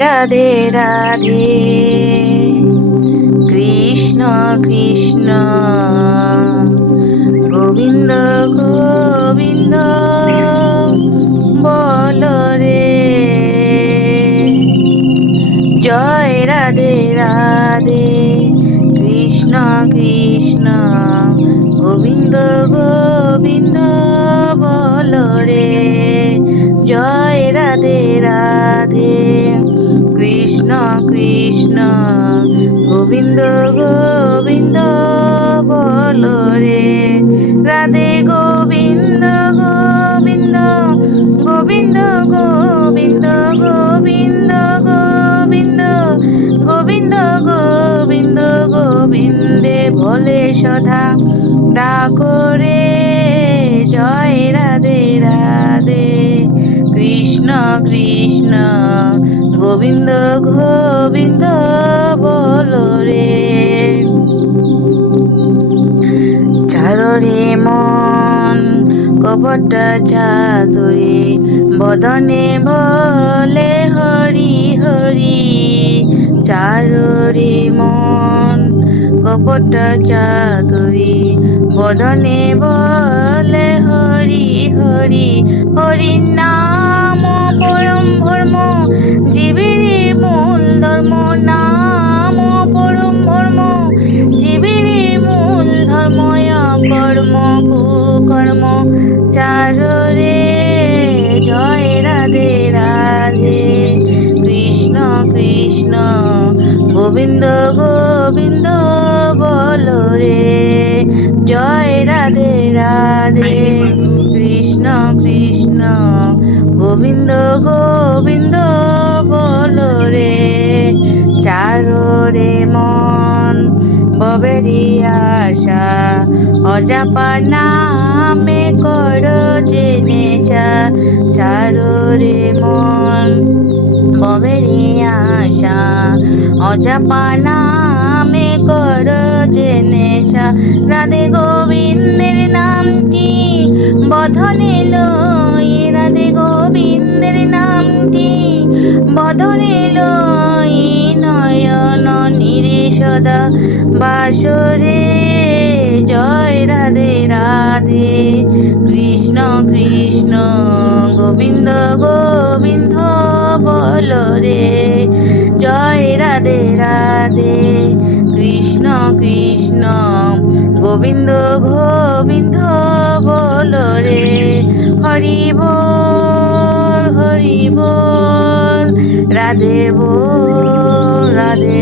রাধে রাধে কৃষ্ণ কৃষ্ণ গোবিন্দ গোবিন্দ বল রে। জয় রাধে রাধে কৃষ্ণ কৃষ্ণ গোবিন্দ গোবিন্দ বল রে। জয় রাধে রাধে কৃষ্ণ কৃষ্ণ গোবিন্দ গোবিন্দ বল রে। রাধে গোবিন্দ গোবিন্দ গোবিন্দ গোবিন্দ গোবিন্দ গোবিন্দ গোবিন্দ গোবিন্দ গোবিন্দে বলে সদা ডাকো রে। জয় রাধে রাধে কৃষ্ণ কৃষ্ণ গোবিন্দ গোবিন্দ বল রে। ছাড়ো রে মন কপট চাতুরে বদনে বলে হরি হরি। ছাড়ো রে মন কপট চাতুরি বদনে বলে হরি হরি। হরি নাম পরম ধর্ম জীবের মূল ধর্ম। নাম পরম ধর্ম জীবের মূল ধর্ম। কর্ম কুকর্ম চারো রে। জয় রাধে রাধে কৃষ্ণ কৃষ্ণ গোবিন্দ গোবিন্দ বল রে। জয় রাধে রাধে কৃষ্ণ কৃষ্ণ গোবিন্দ গোবিন্দ বল রে। চারো রে মন ববেরি আশা অজাপা নামে কর যে নেশা। চারো রে মন ববেরি আশা অজাপা নামে কর যে নেশা। রাধে গোবিন্দের নামটি বধনে লই। রাধে গোবিন্দের নামটি বধনে লই। নয়ন নিরে সদা বাসরে। জয় রাধে রাধে কৃষ্ণ কৃষ্ণ গোবিন্দ গোবিন্দ বল রে। জয় রাধে রাধে কৃষ্ণ কৃষ্ণ গোবিন্দ গোবিন্দ বল রে। হরি বল হরি বল রাধে বল রাধে